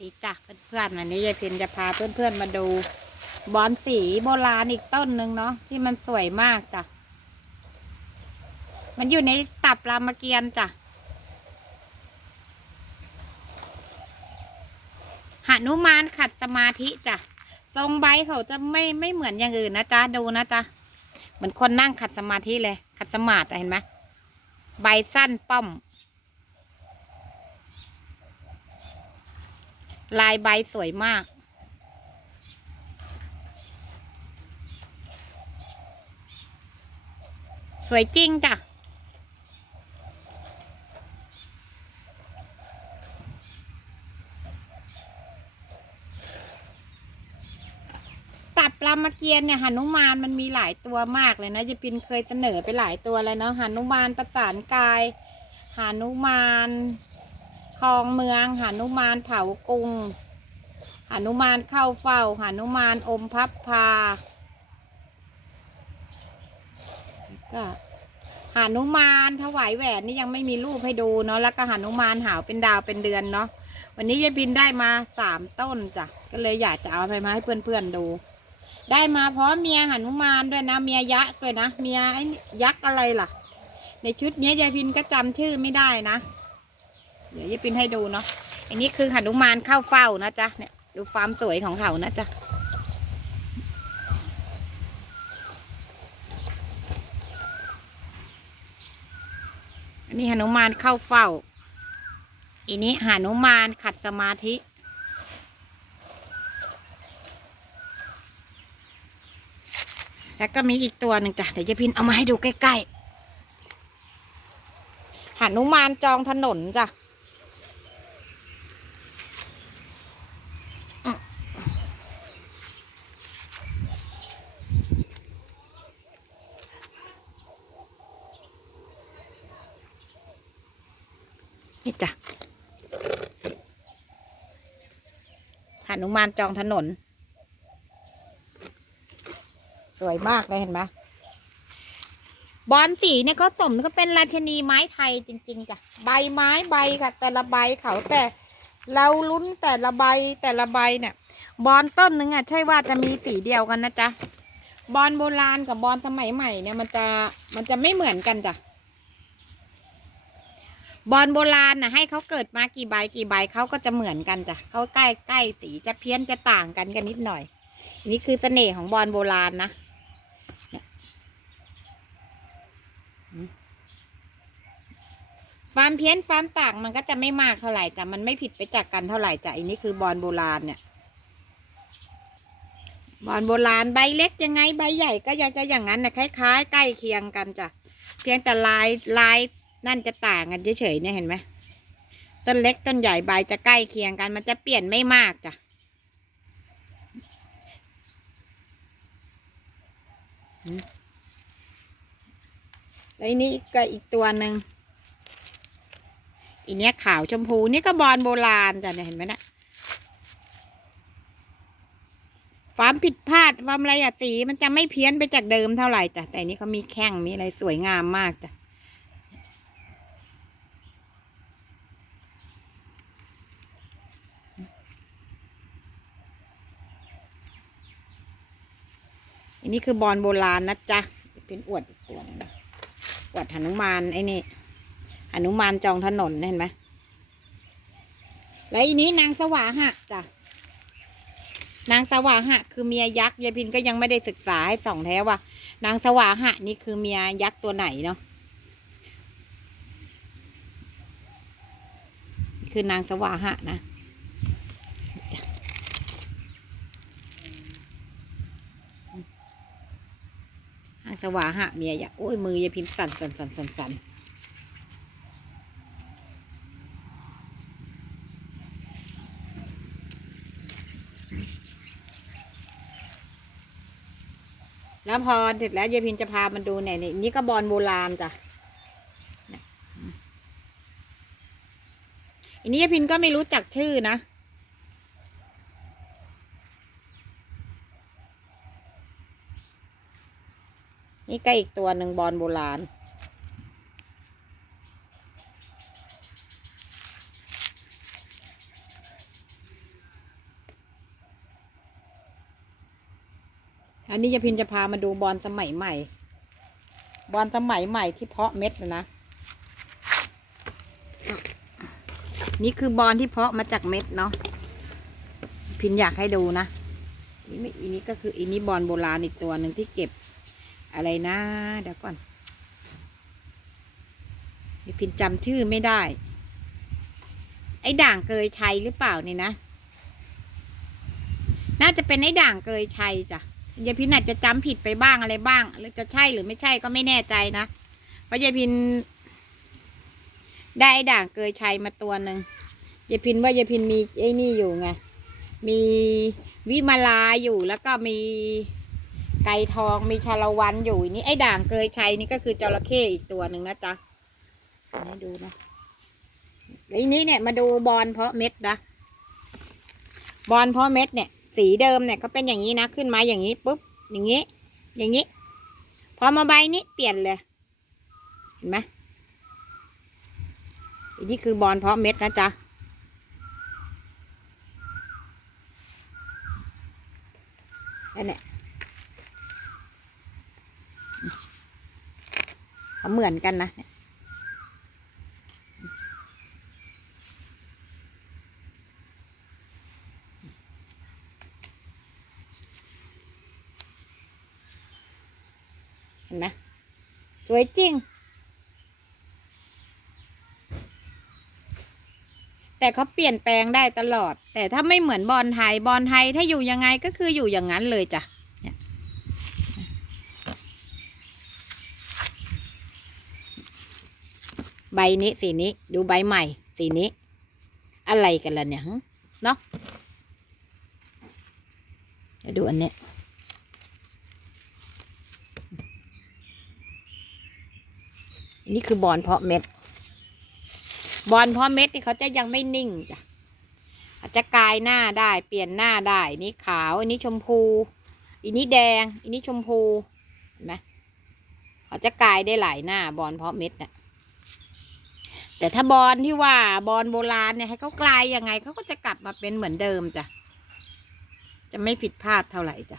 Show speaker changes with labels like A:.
A: ดีจ้ะเพื่อนๆวันนี้ยายพินจะพาเพื่อนๆมาดู บอนสีโบราณอีกต้นหนึ่งเนาะที่มันสวยมากจ้ะ มันอยู่ในตับรามเกียรติ์จ้ะหนุมานขัดสมาธิจ้ะ ทรงใบเขาจะไม่ไม่เหมือนอย่างอื่นนะจ๊ะดูนะจ๊ะเหมือนคนนั่งขัดสมาธิเลย ขัดสมาธิอะเห็นไหมใบสั้นป้อม ลายใบสวยมาก สวยจริงจ้ะตับรามเกียรติเนี่ยหนุมานมันมีหลายตัวมากเลยนะยายปินเคยเสนอไปหลายตัวเลยเนาะหนุมานประสานกายหนุมาน คลองเมืองหนุมานเผากรุงหนุมานเข้าเฝ้าหนุมานอมพับพาก็หนุมานถวายแหวนนี่ยังไม่มีรูปให้ดูเนาะแล้วก็หนุมานหาวเป็นดาวเป็นเดือนเนาะวันนี้ยายปินได้มาสามต้นจ้ะก็เลยอยากจะเอาไปมาให้เพื่อนๆดู ได้มาเพราะเมียหนุมานด้วยนะ เมียยักษ์ด้วยนะ เมียไอ้ยักษ์อะไรล่ะ ในชุดนี้ยายพินก็จำชื่อไม่ได้นะ เดี๋ยวยายพินให้ดูเนาะอันนี้คือหนุมานเข้าเฝ้านะจ๊ะเนี่ยดูความสวยของเขานะจ๊ะอันนี้หนุมานเข้าเฝ้าอันนี้หนุมานขัดสมาธิแล้วก็มีอีกตัวหนึ่งจ้ะเดี๋ยวจะพินเอามาให้ดูใกล้ๆหนุมานจองถนนจ้ะ นี่จ้ะหนุมานจองถนน สวยมากเลยเห็นไหมบอนสีเนี่ยเขาสมก็เป็นราชนีไม้ไทยจริง ๆจ้ะใบไม้ใบค่ะ แต่ละใบเขาแต่เราลุ้นแต่ละใบแต่ละใบเนี่ย บอนต้นหนึ่งอะ ใช่ว่าจะมีสีเดียวกันนะจ๊ะบอนโบราณกับบอนสมัยใหม่เนี่ยมันจะมันจะไม่เหมือนกันจ้ะ บอนโบราณน่ะให้เขาเกิดมากี่ใบกี่ใบเขาก็จะเหมือนกันจ้ะเขาใกล้ใกล้สีจะเพี้ยนจะต่างกันกันนิดหน่อย นี่คือเสน่ห์ของบอลโบราณนะความเพี้ยนความต่างมันก็จะไม่มากเท่าไหร่แต่มันไม่ผิดไปจากกันเท่าไหร่จ้ะอันนี้คือบอลโบราณเนี่ยบอลโบราณใบเล็กยังไงใบใหญ่ก็ยังจะอย่างนั้นนะคล้ายๆ ใกล้เคียงกันจ้ะเพียงแต่ลายลาย นั่นจะต่างกันเฉยๆเนี่ยเห็นไหมต้นเล็กต้นใหญ่ใบจะใกล้เคียงกัน มันจะเปลี่ยนไม่มากจ้ะแล้วอันนี้ก็อีกตัวหนึ่งอีเนี้ยขาวชมพูนี่ก็บอลโบราณจ้ะเนี่ยเห็นไหมนะความผิดพลาดความอะไรอะสีมันจะไม่เพี้ยนไปจากเดิมเท่าไหร่จ้ะแต่อันนี้เขามีแข้งมีอะไรสวยงามมากจ้ะ อันนี้คือบอลโบราณนะจ๊ะ เป็นอวดอีกตัวนึงอวดหนุมานไอ้นี่หนุมานจองถนนเห็นไหมแล้วอันนี้นางสวาหะจ้ะ นางสวาหะ คือเมียยักษ์ยายพินก็ยังไม่ได้ศึกษาให้ส่องแท้ว่านางสวาหะนี่คือเมียยักษ์ตัวไหนเนาะคือนางสวาหะนะนางส วาหะเมียอยักโอ้ยมือยายพินสั่นสั่นสั่นสั่นสั่นแล้วพอเสร็จแล้วยายพินจะพามันดูเนี่ยนี่นี่ก็บอลโบราณจ้ะอันนี้ยายพินก็ไม่รู้จักชื่อนะ นี่ก็อีกตัวหนึ่งบอลโบราณ อันนี้จะพินจะพามาดูบอลสมัยใหม่ บอลสมัยใหม่ที่เพาะเม็ดนะ นี่คือบอลที่เพาะมาจากเม็ดเนาะ พินอยากให้ดูนะ นี่อันนี้ก็คืออันนี้บอลโบราณอีกตัวหนึ่งที่เก็บ อะไรนะ เดี๋ยวก่อนยายพินจำชื่อไม่ได้ ไอ้ด่างเกยชัยหรือเปล่านี่นะ น่าจะเป็นไอ้ด่างเกยชัยจ้ะยายพินอาจจะจำผิดไปบ้างอะไรบ้าง หรือจะใช่หรือไม่ใช่ก็ไม่แน่ใจนะ เพราะยายพิน ได้ไอ้ด่างเกยชัยมาตัวหนึ่งยายพินว่ายายพินมีไอ้นี่อยู่ไง มีวิมาลาอยู่แล้วก็มี ไก่ทองมีชาละวันอยู่นี่ไอ้ด่างเกยชัยนี่ก็คือจระเข้อีกตัวหนึ่งนะจ๊ะให้ดูนะแล้วอันนี้เนี่ยมาดูบอลเพาะเม็ดนะบอลเพาะเม็ดเนี่ย สีเดิมเนี่ยก็เป็นอย่างนี้นะขึ้นมาอย่างนี้ปุ๊บอย่างนี้ อย่างนี้ พอมาใบนี้เปลี่ยนเลย เห็นไหมอันนี้คือบอลเพาะเม็ดนะจ๊ะอันเนี้ย เหมือนกันนะเห็นไหมสวยจริง แต่เขาเปลี่ยนแปลงได้ตลอด แต่ถ้าไม่เหมือนบอลไทยบอลไทยถ้าอยู่ยังไงก็คืออยู่อย่างนั้นเลยจ้ะเนี่ย ใบนี้สีนี้ ดูใบใหม่ สีนี้ อะไรกันล่ะเนี่ยเนาะเดี๋ยวดูอันนี้อันนี่คือบอลเพาะเม็ด บอลเพาะเม็ดนี่เขาจะยังไม่นิ่งจ้ะอาจจะกลายหน้าได้ เปลี่ยนหน้าได้นี่ขาว อันนี้ชมพู อันนี้แดง อันนี้ชมพู เห็นไหมเขาจะกลายได้หลายหน้าบอลเพาะเม็ดน่ะ แต่ถ้าบอลที่ว่าบอลโบราณเนี่ยให้เขากลายยังไงเขาก็จะกลับมาเป็นเหมือนเดิมจ้ะ จะไม่ผิดพลาดเท่าไหร่จ้ะ